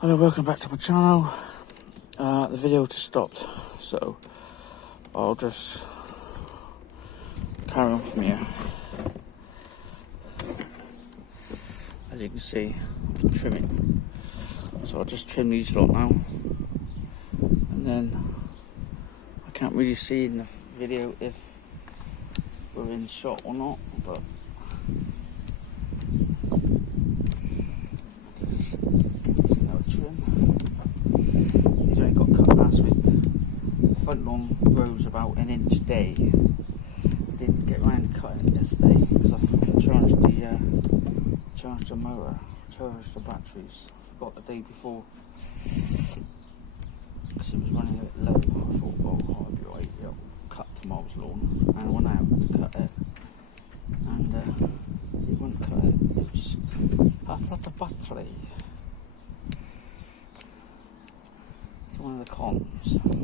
Hello, welcome back to my channel. The video just stopped, so I'll just carry on from here. As you can see, I'm trimming, so I'll just trim these lot now, and then I can't really see in the video if we're in shot or not, but it's no trim. These only got cut last week. The front lawn grows about an inch a day. I didn't get around to cutting it yesterday because I fucking charged the mower, charged the batteries. I forgot the day before because it was running a bit low. I thought, oh, I'll be right, yeah, cut tomorrow's lawn, and I went out to cut it, and it wouldn't cut it. It was half like a battery. It's one of the cons of having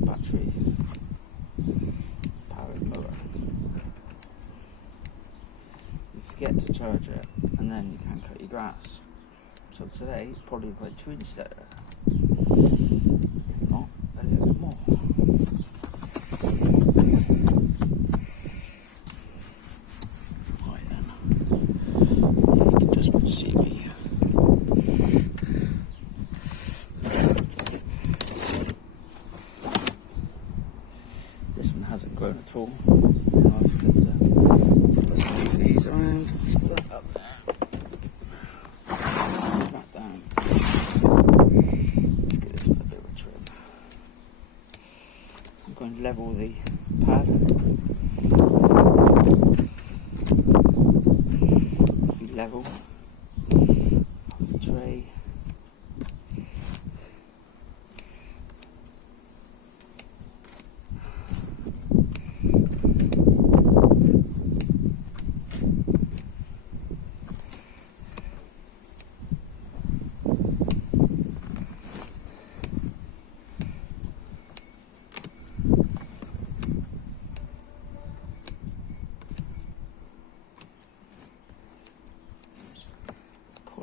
a battery powered mower. You forget to charge it, and then you can't cut your grass. So today it's probably about 2 inches there. If not, a little bit more. Right then, you can just see me. This one hasn't grown at all. I've got to move these around. Let's put that up there. That down. Let's get this one a bit of a trim. I'm going to level the pad. If you level the tray.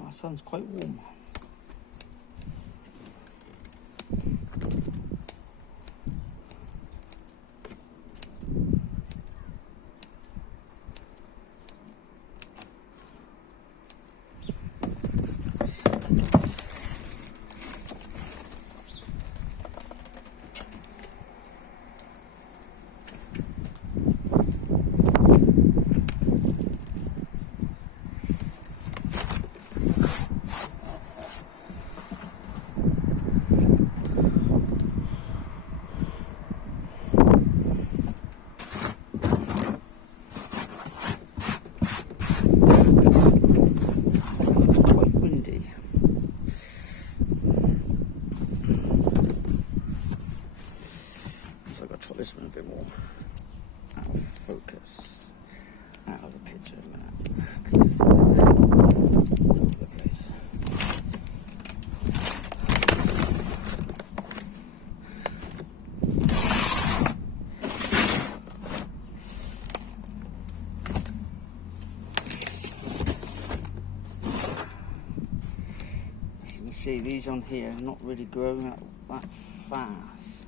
That sun's quite warm. This one a bit more out of focus, out of the picture a minute, because it's a bit all over the place. As you can see, these on here are not really growing that fast.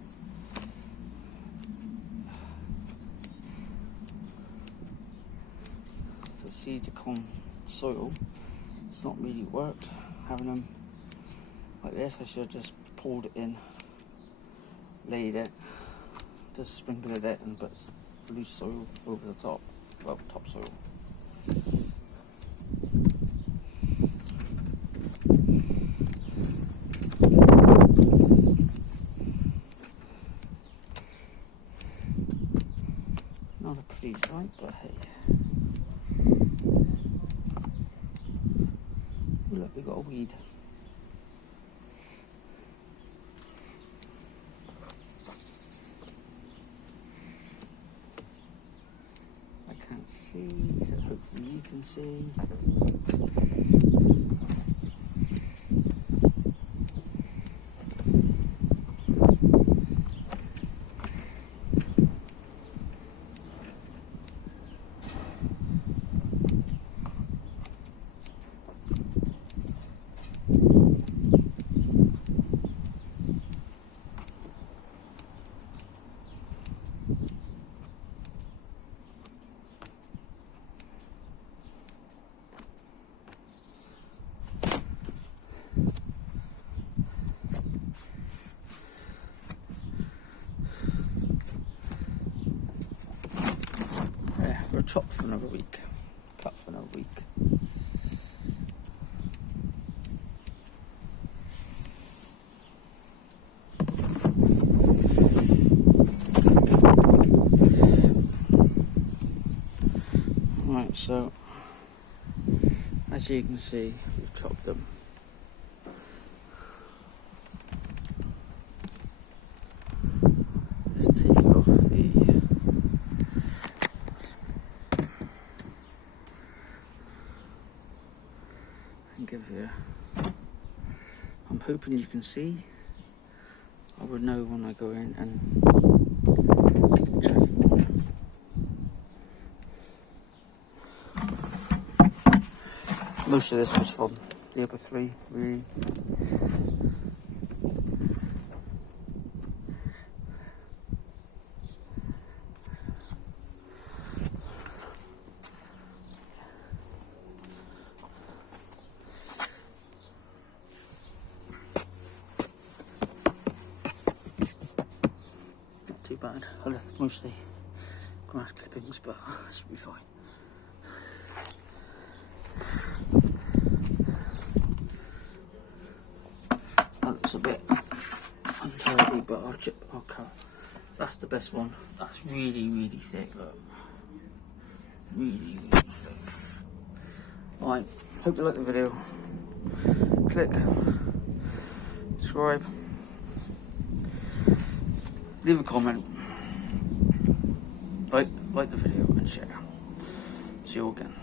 Seeds are con soil. It's not really worked having them like this. I should have just pulled it in, laid it, just sprinkled it and put loose soil over the top, well, topsoil. Not a pretty sight, but hey. Look, we got a weed. I can't see, so hopefully you can see. chop for another week, cut for another week. Right, so as you can see, we've chopped them. Let's take off the and give you. I'm hoping you can see. I would know when I go in and check them on. Most of this was from the upper three, really. Not too bad. I left mostly grass clippings, but this will be fine. That looks a bit untidy, but I'll cut. That's the best one. That's really, really thick, look. Really, really thick. Alright, hope you like the video. Click, subscribe, leave a comment, like the video and share. See you again.